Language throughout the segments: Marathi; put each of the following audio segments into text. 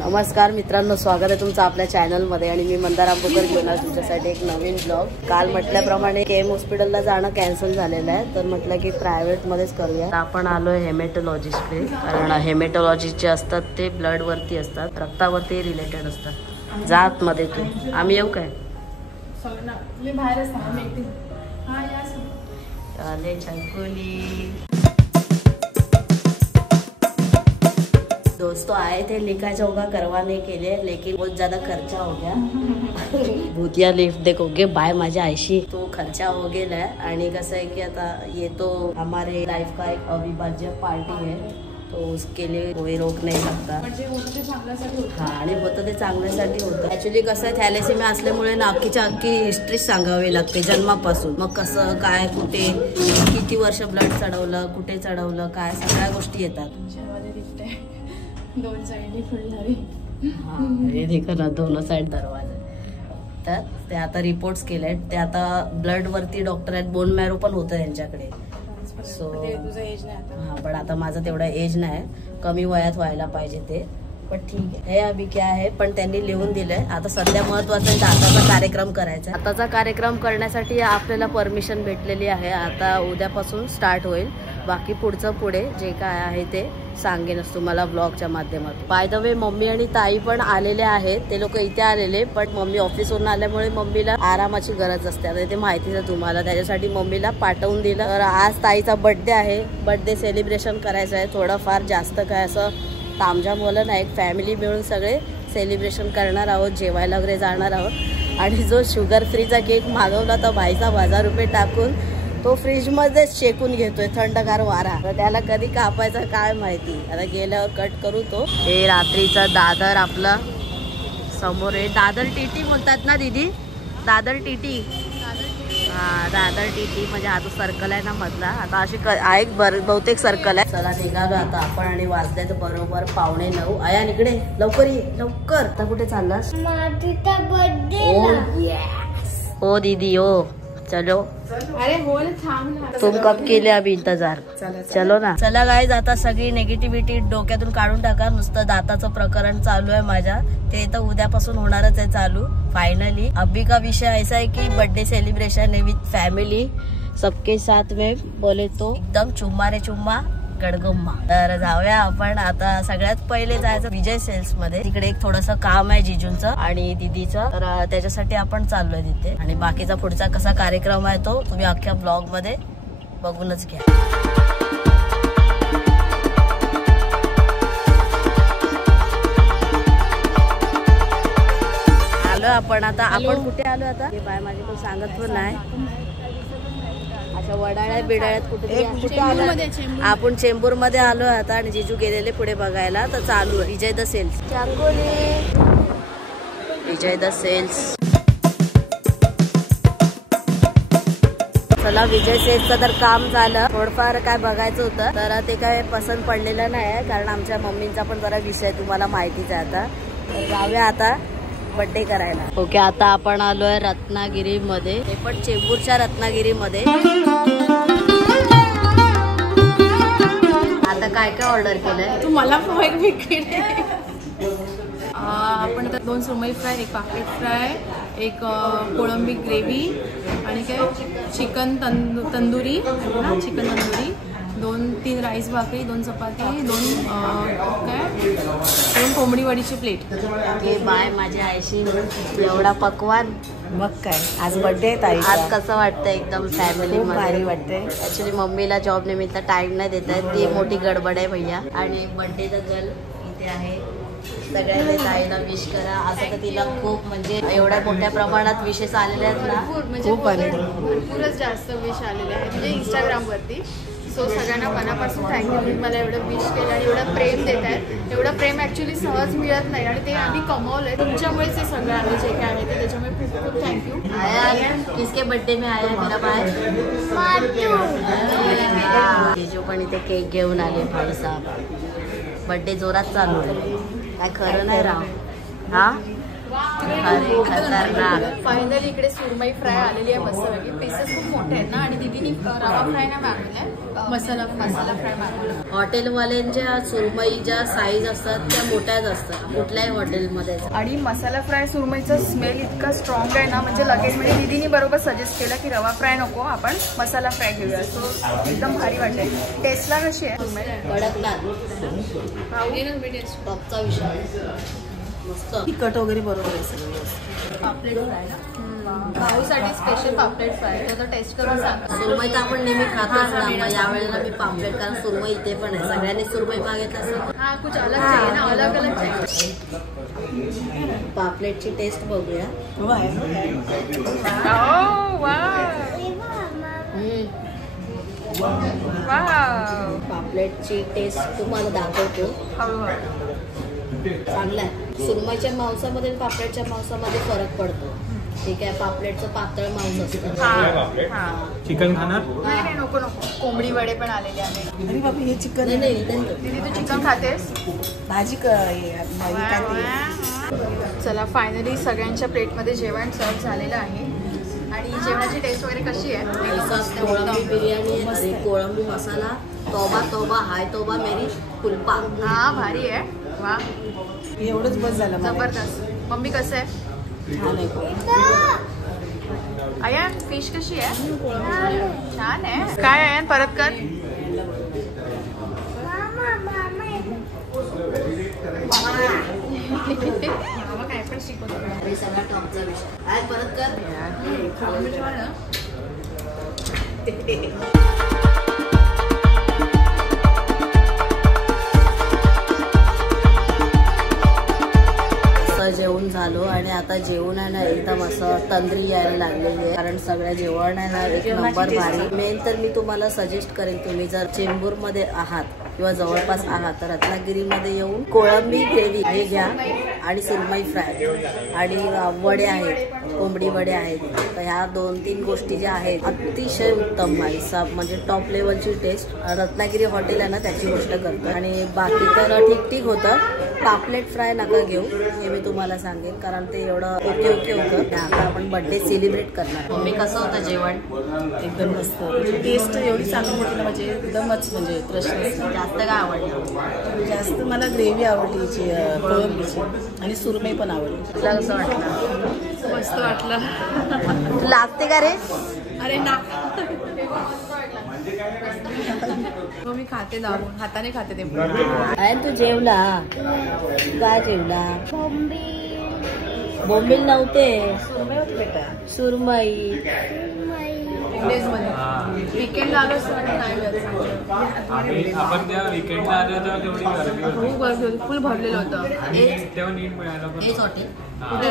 नमस्कार मित्रांनो, स्वागत आहे तुमचं आपल्या चॅनलमध्ये आणि मी मंदार आंबोकर घेऊन आलो तुमच्यासाठी एक नवीन ब्लॉग। काल म्हटल्याप्रमाणे केम हॉस्पिटलला जाणं कॅन्सल झालेलं आहे, तर म्हटलं की प्रायव्हेटमध्येच करूया। आपण आलोय हेमॅटॉलॉजिस्टकडे, कारण हेमॅटॉलॉजिस्ट जे असतात ते ब्लड वरती असतात, रक्तावरती रिलेटेड असतात। जात मध्ये तू आम्ही येऊ काय? दोस्तों आए थे लिखा चौका करवाने के लिए, लेकिन बहुत ज्यादा खर्चा हो गया। भूतिया लिफ्ट देखोगे बाय माझ्या आईशी, तो खर्चा हो गेलाय। आणि कसं आहे की आता ये तो हमारे लाइफ का एक अविभाज्य पार्टी है, तो उसके लिए कोई रोक नहीं सकता। हाँ, आणि होतं ते चांगल्यासाठी होतं। ऍक्च्युली कसं आहे, थॅलेसेमिया असल्यामुळे ना अख्खीच्या अख्खी हिस्ट्री सांगावी लागते जन्मापासून। मग कसं काय, कुठे किती वर्ष ब्लड चढवलं, कुठे चढवलं, काय सगळ्या गोष्टी येतात। दोन साइड खुलणारी, हे देखा ना दोन साइड दरवाजा। तर ते आता रिपोर्ट्स केलेत, ते आता ब्लड वरती डॉक्टर आहेत, बोन मॅरो पण होतं त्यांच्याकडे। सो तुझं एज नाही आता। हा, पण आता माझं तेवढा एज नाही, कमी वयात व्हायला पाहिजे ते, पण ठीक आहे। हे अभि क्या आहे, पण त्यांनी लिहून दिलंय। आता सध्या महत्वाचा दाताचा कार्यक्रम करायचा। दाताचा कार्यक्रम करण्यासाठी आपल्याला परमिशन भेटलेली आहे, आता उद्यापासून स्टार्ट होईल। बाकी पुढचं पुढे जे काय आहे ते सांगेनच तुम्हाला ब्लॉगच्या माध्यमातून। बाय द वे मम्मी आणि ताई पण आलेले आहेत, ते लोक इथे आलेले, पण मम्मी ऑफिसवरून आल्यामुळे मम्मीला आरामाची गरज असते, आता ते माहितीच आहे तुम्हाला, त्याच्यासाठी मम्मीला पाठवून दिलं। तर आज ताईचा बर्थडे आहे, बर्थडे सेलिब्रेशन करायचं आहे। थोडंफार जास्त काय असं तामझाम वाला नाही, एक फॅमिली मिळून सगळे सेलिब्रेशन करणार आहोत, जेवायला वगैरे जाणार आहोत। आणि जो शुगर फ्रीचा केक मागवला तर भाईचा 1000 रुपये टाकून तो फ्रीज मध्ये शेकून घेतोय, थंडगार वारा। तर त्याला कधी कापायचा काय माहिती, आता गेल्यावर कट करू तो। हे रात्रीचा दादर आपला समोर आहे, दादर टीटी म्हणतात ना दीदी, दादर टीटी। हा, दादर टीटी म्हणजे हा तो सर्कल आहे ना मधला, आता अशी एक बहुतेक सर्कल आहे। चला निघालो आता आपण, आणि वाजल्यात बरोबर 8:45। आया इकडे लवकर ये, लवकर। आता कुठे चाललास? ओ दीदी ओ चलो। अरे बोल, थांब ना। तुम कब केले अभी इंतजार? चलो ना। चला गाईज, आता सगळी नेगेटिव्हिटी डोक्यातून काढून टाका। नुसतं दाताचं प्रकरण चालू आहे माझ्या, ते तर उद्यापासून होणारच आहे चालू फायनली। अभी का विषय ऐसा है की बर्थडे सेलिब्रेशन है विथ फैमिली, सबके साथ में बोले तो एकदम चुम्मा रे चुम्मा गडगम्मा। तर जाऊया आपण आता। सगळ्यात पहिले जायचं विजय सेल्स मध्ये, तिकडे एक थोडंसं काम आहे जिजूंचं आणि दीदीचं, तर त्याच्यासाठी आपण चाललोय तिथे। आणि बाकीचा पुढचा कसा कार्यक्रम आहे तो तुम्ही अख्ख्या ब्लॉग मध्ये बघूनच घ्या। आलो आपण आता, आपण कुठे आलो आता हे बाय माझी कोण सांगत पण नाही। अच्छा, वडाळ्यात बिडाळ्यात कुठे आलो आपण? चेंबूर मध्ये आलो आता, आणि जिजू गेलेले पुढे बघायला, तर चालू आहे Vijay the sales, Vijay the sales. चला, विजय सेल्सचं तर काम झालं, थोडंफार काय बघायचं होतं, तर ते काय पसंत पडलेलं नाही, कारण आमच्या मम्मींचा पण जरा विषय तुम्हाला माहितीच आहे। आता तर जाऊया आता बर्थडे करायला। ओके, आता आपण आलोय रत्नागिरी मध्ये, ते पण चेंबूरच्या रत्नागिरी मध्ये। आता काय काय ऑर्डर केलंय? तू मला आपण 2 सोमई फ्राय, 1 पापलेट फ्राय, 1 कोळंबी ग्रेव्ही, आणि काय chicken tandoori, chicken tandoori, 2-3 rice भाकरी, 2 चपाती, 2 कोंबडी वडीची प्लेट। हे बाय माझ्या आईशी एवढा पकवान, मग काय आज बर्थडे आहे ताईचा। आज कसं वाटतंय? एकदम फॅमिली मध्ये वाटतंय। ऍक्च्युली मम्मीला जॉब निमित्त टाइम नाही देत आहे, ती मोठी गडबड आहे भैया। आणि बर्थडेचा गर्ल इथे आहे, सगळ्यांनी ताईला विश करा। असं तर तिला खूप म्हणजे एवढ्या मोठ्या प्रमाणात विशेष आलेले आहेत ना, खूप आले, भरपूरच जास्त विश आलेले आहेत म्हणजे इंस्टाग्राम वरती। सो सगळ्यांना मनापासून थँक्यू, तुम्ही मला एवढं विश केलं आणि एवढं प्रेम देत आहेत। एवढं प्रेम ॲक्च्युली सहज मिळत नाही, आणि ते आम्ही कमवलंय तुमच्यामुळेच हे सगळं आम्ही जे काय आहे ते, त्याच्यामुळे खूप खूप थँक्यू। किसके बर्थडे में आया मेरा भाई? जो पण इथे केक घेऊन आले भाई साहब, बर्थडे जोरात चालू आहे, काय खरं नाही राव। हा अरे खतरनाक. फायनली इकडे सुरमई फ्राय आलेली आहे मस्तपैकी. पीसेस खूप मोठे आहेत ना आणि दीदीनी रवा फ्राय नाही मागवलाय, मसाला फ्राय मागवला. हॉटेलवाल्यांच्या सुरमई ज्या साईज असतात त्या मोठ्याच असतात कुठल्याही हॉटेलमध्ये. आणि मसाला फ्राय सुरमईचा स्मेल इतका स्ट्रॉंग आहे ना, म्हणजे लगेच म्हणजे दीदीनी बरोबर सजेस्ट केलं की रवा फ्राय नको, आपण मसाला फ्राय घेऊया. सो एकदम भारी वाटते. टेस्टला कशी आहे सुरमई? कडकनाथ टॉपचा विषय मस्त. तिखट वगैरे बरोबर आहे सगळं. पापलेट फ्राय ना, भाऊसाठी स्पेशल पापलेट फ्राय, तो टेस्ट करून सांगा. सुरमई तर आपण नेहमी खातोच ना, मग यावेळेला मी पापलेट, कारण सुरमई इथे पण आहे, सगळ्यांनी सुरमई मागितलं असेल. हा कुछ अलग चाहिए ना, अलग अलग चाहिए. पापलेटची टेस्ट बघूया. पापलेटची टेस्ट तुम्हाला दाखवतो. चांगला आहे. सुरमईच्या मांसामध्ये पापलेटच्या मांसामध्ये फरक पडतो. ठीक आहे, पापलेटचं पातळ मांस असतं. चिकन खाणार? नाही नको नको. कोंबडी वडे पण आलेले आहेत. अरे बाबा हे चिकन नाही दीदी तू चिकन खातेस? भाजी चला फायनली सगळ्यांच्या प्लेटमध्ये जेवण सर्व झालेलं आहे. आणि जेवणाची टेस्ट वगैरे कशी आहे? कोळंबी बिर्याणी आहे, कोळंबी मसाला, तोबा तोबा, हाय तोबा मेरी कुल्पा. हा भारी आहे. वा एवढंच बस झालं. जबरदस्त. मम्मी कसं आहे? छान आहे. आयन फिश कशी आहे? छान आहे. काय आयन परत कर. मामा काय पण शिकवतो. सगळा टॉपचा विषय आहे. परत कर. जेवण झालो आणि आता जेवण आहे ना एकदम असं तंद्री यायला लागलेली आहे, कारण सगळ्या जेवण आहे ना एक नंबर भारी. मेन तर मी तुम्हाला सजेस्ट करेन, तुम्ही जर चेंबूरमध्ये आहात किंवा जवळपास आहात तर रत्नागिरीमध्ये येऊन कोळंबी ग्रेव्ही हे घ्या आणि सुरमई फ्राय आणि वडे आहेत, कोंबडी वडे आहेत. तर ह्या 2-3 गोष्टी ज्या आहेत अतिशय उत्तम आहे, म्हणजे टॉप लेवलची टेस्ट. रत्नागिरी हॉटेल आहे ना त्याची गोष्ट करतो. आणि बाकी तर ठीक होतं. पापलेट फ्राय नका घेऊ हे मी तुम्हाला सांगेन, कारण ते एवढं ओके होतं. आता आपण बर्थडे सेलिब्रेट करणार. मम्मी कसं होतं जेवण? एकदम मस्त. टेस्ट एवढी चांगली होती ना, म्हणजे एकदमच म्हणजे प्रश्न. जास्त काय आवडलं? जास्त मला ग्रेव्ही आवडली कोळंबीची आणि सुरमई पण आवडली. तुला कसं वाटलं? मस्त वाटलं. लागते का रे? अरे ना मी खाते दाबून हाताने खाते ते. आहे तू जेवला? काय जेवला? बोंबील नव्हते, सुरमई होती बेटा. सुरमई. डेज मध्ये वीकेंड आलो आपण त्या वीकेंडला आलो तेव्हा तेवढी गर्दी होती. खूप गर्दी होती, फुल भरलेलं होतं. तेव्हा नीट मिळायला पण.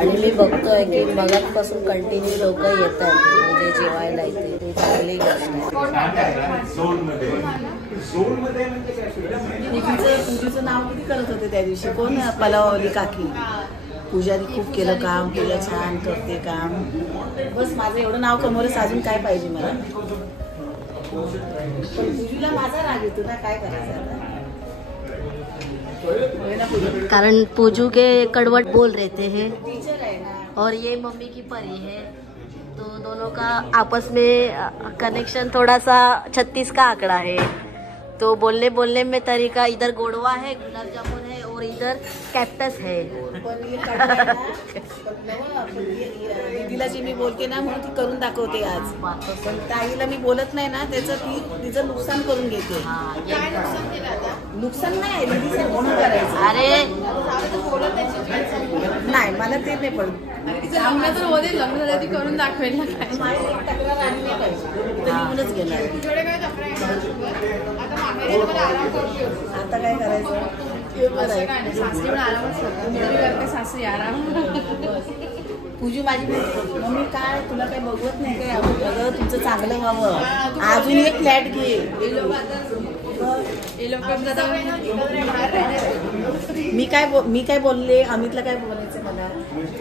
आणि मी बघतोय की मगाचपासून कंटिन्यू लोक येत आहेत म्हणजे जेवायला इथे. ती चांगली गोष्ट आहे. पूजेचं नाव किती करत होते त्या दिवशी, कोण पलावली काकी. पूजारी खूप केलं काम, पूजा छान करते काम. बस माझं एवढं नाव कमवलंच, अजून काय पाहिजे मला. पूजीला माझा राग येतो ना, काय करायचं. कारण पूजू के कड़वट बोल रहे थे हैं और ये मम्मी की परी है, तो दोनों का आपस में कनेक्शन थोड़ा सा 36 का आंकड़ा है. तो बोलने में तरीका, इधर गोड़वा है, गुलाब जामुन है और इधर कैक्टस है. दीदीला जी मी बोलते ना म्हणून ती करून दाखवते आज. पण ताईला मी बोलत नाही ना, त्याचं तिचं नुकसान करून घेते. नुकसान नाही दीदी म्हणून करायचं. अरे नाही मला ते नाही पडत. लग्न तर होते, लग्न झालं ती करून दाखवेल ना. काय माझी एक तक्रार आली नाही पाहिजे, तर निघूनच गेणार. तुझ्याकडे काय तक्रार? आता मामेरी मला आराम करू. आता काय करायचं. सासरी पण आरामच करते. सासरी आराम. पूजी माझी मम्मी काय तुला काही बघवत नाही काय, अगं तुमचं चांगलं व्हावं, अजून एक फ्लॅट घे. मी काय बोलले, अमितला काय बोलायचं मला,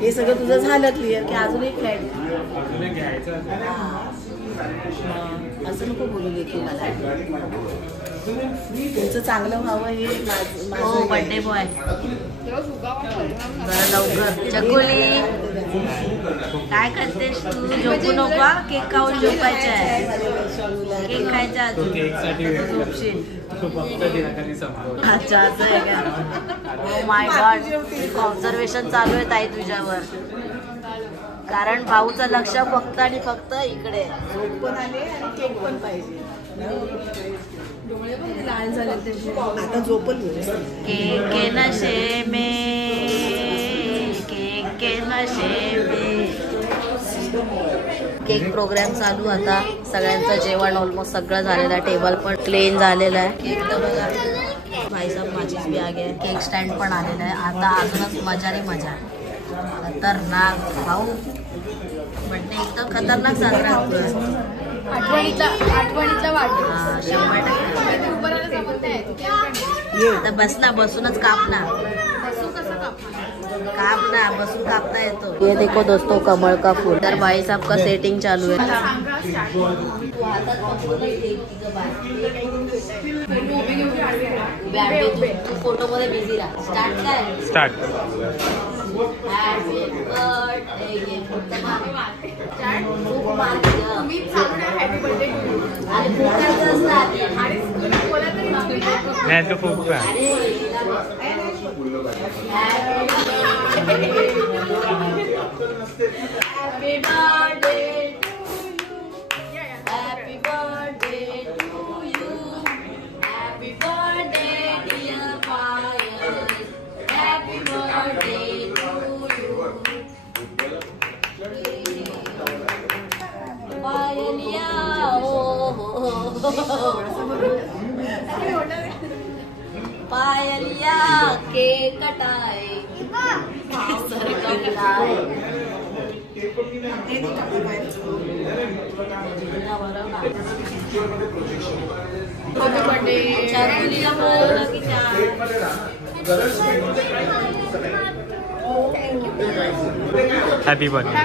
हे सगळं तुझं झालं क्लिअर की अजून एक फ्लॅट घ्यायचं. असं नको बोलू दे की मला. तुमचं चांगलं व्हावं हे हो बर्थडे बॉय जरा लवकर. चकुली काय करतेस तू? झोपू नको, केक खाऊन झोपायचा आहे. केक खायचा अजून. झोपशील. अच्छा असं आहे का? ओ माय गॉड, ऑब्झर्वेशन चालू आहे ताई तुझ्यावर. कारण भाऊचं लक्ष फक्त आणि फक्त इकडे. झोप पण आले आणि केक पण पाहिजे. डोळे पण लाल झाले त्याचे. आता झोपल केक के नशे में, केक के नशे में. केक प्रोग्राम चालू आता. सगळ्यांचं जेवण ऑलमोस्ट सगळं झालेलं आहे. टेबल पण क्लीन झालेलं आहे. केक तर बघा भाईसाहेब माझीच बी आगे आहे. केक स्टँड पण आलेलं आहे. आता अजूनच मजा रे मजा. खतरनाक भाऊ बर्थडे एकदम खतरनाक साजरा होतोय. आठवणीतला वाढदिवस. हा 100%. उभं राहायला जमत नाही. तू काय आता बस ना, बसूनच काप ना. बसू कसं कापणार? काप ना, बसून कापता येतो. ये देखो दोस्तों कमल का फूल. तर भाई साहब का सेटिंग चालू आहे. सांगा तू फोटो मध्ये बिझी राहा. स्टार्ट काय? स्टार्ट. Happy birthday. मी चालू हॅपी बर्थडे आणि फुटायचं असतं. आणि बोला तरी नाही तो खूप Happy birthday to you. Happy birthday to you. Happy birthday dear Payal. Happy birthday to you. Payal ya पायल या केक कटाए हॅपी बर्थडे.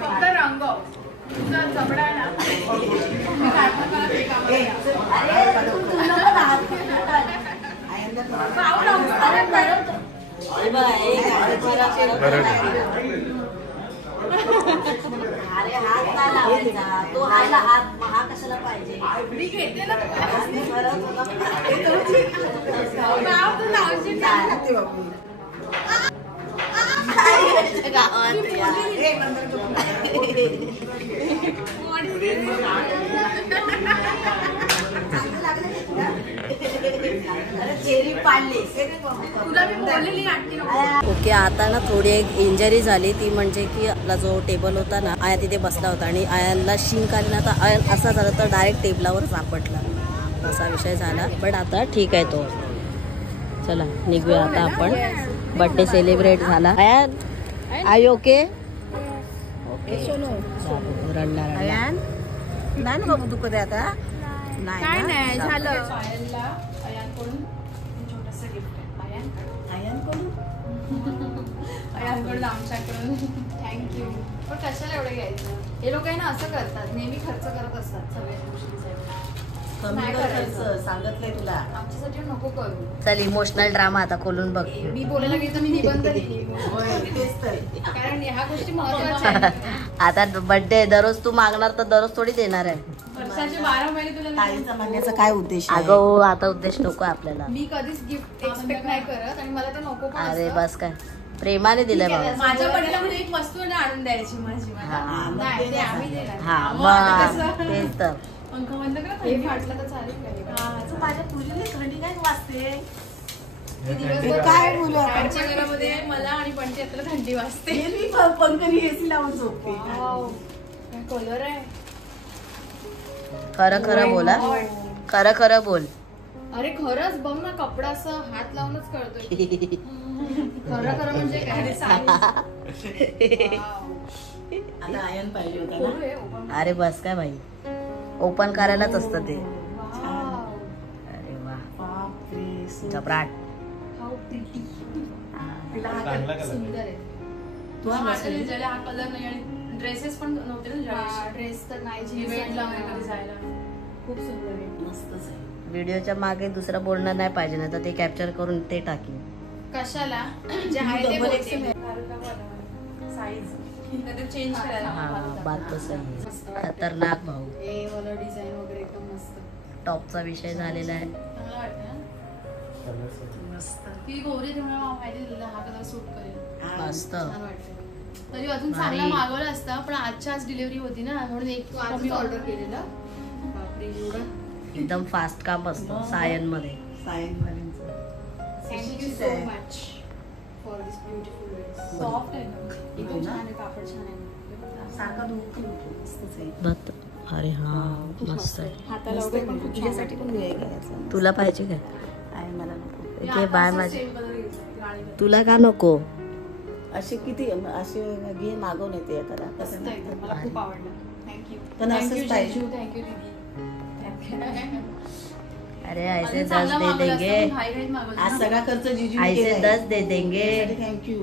फक्त रंग तुझा जबडा ना. मी काढणार केक अरे हात नाही लावायचा. तो हा कशाला पाहिजे? मी घेते ना. ओके. आता ना थोडी एक इंजरी झाली. ती म्हणजे की आपला जो टेबल होता ना, आया तिथे बसला होता आणि आयांना शिंक आली ना. आता आयन असा झाला तर डायरेक्ट टेबलावर सापडला. असा विषय झाला. पण आता ठीक आहे तो. चला निघूया आता आपण. बर्थडे सेलिब्रेट झाला. आयन आय ओके? ओके रडणार आयन नाही ना बाबू दुखत आहे आता. काय नाही झालं. अयांकडून आमच्याकडून थँक्यू. पण कशाला एवढं घ्यायचं? हे लोक आहे ना असं करतात. नेहमी खर्च करत असतात सगळ्या गोष्टींसाठी. कमी खर्च सांगितलंय तुला. आमच्यासाठी नको करू. चल इमोशनल ड्रामा आता खोलून बघ. मी बोलायला गेलो तर मी निबंध लिहिली. तेच तर. कारण ह्या गोष्टी महत्वाच्या आहेत. आता बर्थडे दररोज तू मागणार तर दररोज थोडी देणार आहे. वर्षाचे 12 महिने तुला ताईचा म्हणण्याचा काय उद्देश आहे? अगं आता उद्देश नको आपल्याला. मी कधीच गिफ्ट एक्सपेक्ट नाही करत आणि मला ते नको पण अरे असतं. बस काय प्रेमाने दिलंय बाबा. माझ्या बर्थडेला एक वस्तू आणून द्यायची माझी. हा. नाही ते आम्ही देणार. हा मग मग तेच तर. पंखा बंद करा. हे फाटलं तर चालेल का? माझ्या पूजेला थंडी काय वाजते? दिवसभर काय बोलू आपण? आमच्या घरामध्ये मला आणि पंचायतला थंडी वाजते. हे मी पंखनी एसी लावून झोपते. काय कलर आहे. खरं खरं बोला. खरं खरं बोल. अरे खरंच बघ ना कपडा असं हात लावूनच कळतोय. खरं खरं म्हणजे काय आता आयन पाहिजे होता ना. अरे बस काय भाई. ओपन करायलाच असतं ते. अरे वा बापरे. जबराट. सुंदर आहे. तुझा हा कलर नाही आणि ड्रेसेस पण नव्हते ना. ड्रेस तर नाही. इव्हेंटला वगैरे जायला खूप सुंदर आहे. मस्तच आहे. व्हिडिओच्या मागे दुसरं बोलणं नाही पाहिजे, नाही तर ते कॅप्चर करून ते टाकी. कशाला जे आहे ते Double बोलते. चेंज हा बात तर सही आहे. खतरनाक भाऊ. हे मला डिझाईन वगैरे एकदम मस्त टॉपचा विषय झालेला आहे. चांगलं वाटतं ना. मस्त. ती गौरी तुम्हाला माहिती तुला हा कलर सूट करेल. मस्त. छान वाटतं. तरी अजून चांगला भारी. मागवला असता, पण आजच्या आज डिलिव्हरी होती ना, म्हणून एक कमी ऑर्डर केलेला. बापरे एवढं. एकदम फास्ट काम असतं सायन मध्ये. सायनवाल्यांचं. Thank you so much for this beautiful dress. Soft आहे ना, एकदम छान आहे, कापड छान आहे. सारखा धुवून मस्तच आहे. बत अरे हा मस्त आहे. हाताला वगैरे पण खूप छान तुझ्यासाठी पण घेऊया घ्यायचं. तुला पाहिजे काय? आहे मला नको. घे बाय माझे. तुला का नको? असे किती असे घे मागवून येते एखादा कसं नाही. मला खूप आवडलं. थँक्यू. पण असंच पाहिजे. थँक्यू दीदी. अरे ऐसे 10 दे देंगे. आज सगळा खर्च जिजू ऐसे 10 दे देंगे. थँक्यू.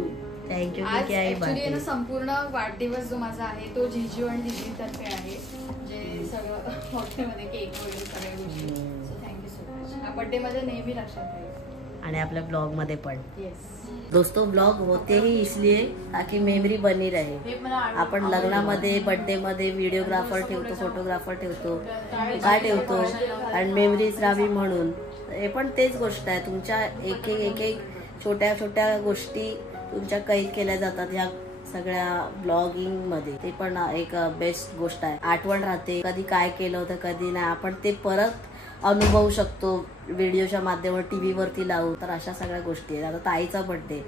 थँक्यू की आज क्या ही बात ऍक्च्युली है. ना संपूर्ण वाढदिवस जो माझा आहे तो जीजू आणि दीदी तर्फे आहे, जे सगळं हॉटेलमध्ये केक वगैरे सगळ्या गोष्टी. So thank you so much. हा बर्थडे मध्ये नेहमी लक्षात राहील. आणि आपल्या ब्लॉग मध्ये पण. येस. दोस्तों ब्लॉग होते ही इसलिए ताकि मेमरी बनी रहे. आपण लग्नामध्ये बर्थडे मध्ये व्हिडिओग्राफर ठेवतो, फोटोग्राफर ठेवतो, काय ठेवतो आणि मेमरीज राहावी म्हणून. हे पण तेच गोष्ट आहे. तुमच्या एक एक छोट्या छोट्या गोष्टी तुमच्या कैद केल्या जातात ह्या सगळ्या ब्लॉगिंग मध्ये. ते पण एक बेस्ट गोष्ट आहे. आठवण राहते कधी काय केलं होतं कधी नाही. आपण ते परत अनुभवू शकतो व्हिडिओच्या माध्यमावर, टीव्ही वरती लावू. तर अशा सगळ्या गोष्टी आहेत. आता ताईचा बर्थडे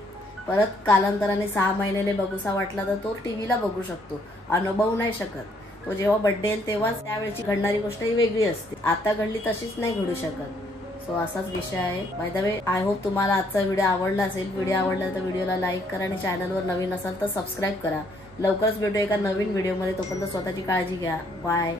परत कालांतराने 6 महिन्याने बघूसा वाटला तर तो टीव्हीला बघू शकतो, अनुभवू नाही शकत. तो जेव्हा बर्थडे येईल तेव्हाच त्यावेळची घडणारी गोष्ट ही वेगळी असते. आता घडली तशीच नाही घडू शकत. सो असाच विषय आहे. By the way I hope तुम्हाला आजचा व्हिडिओ आवडला असेल. व्हिडिओ आवडला तर व्हिडिओला लाईक करा आणि चॅनलवर नवीन असाल तर सबस्क्राईब करा. लवकरच भेटू एका नवीन व्हिडिओमध्ये. तोपर्यंत स्वतःची काळजी घ्या. बाय.